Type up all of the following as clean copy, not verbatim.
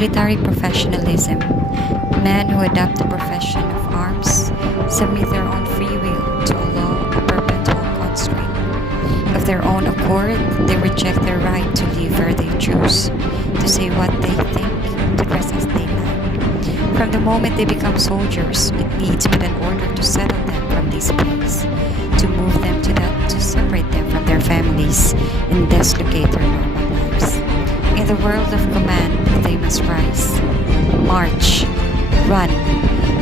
Military professionalism. Men who adopt the profession of arms submit their own free will to a law, a perpetual constraint. Of their own accord, they reject their right to live where they choose, to say what they think, to dress as they like. From the moment they become soldiers, it needs but an order to settle them from this place, to move them to that, to separate them from their families, and dislocate their normal lives. In the world of command, they must rise, march, run,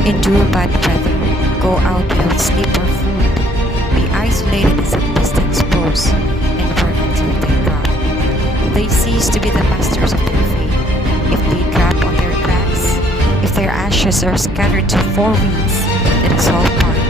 endure bad weather, go out without sleep or food, be isolated in some distant post, and work until they drop. They cease to be the masters of their fate. If they drop on their backs, if their ashes are scattered to four winds, that is all part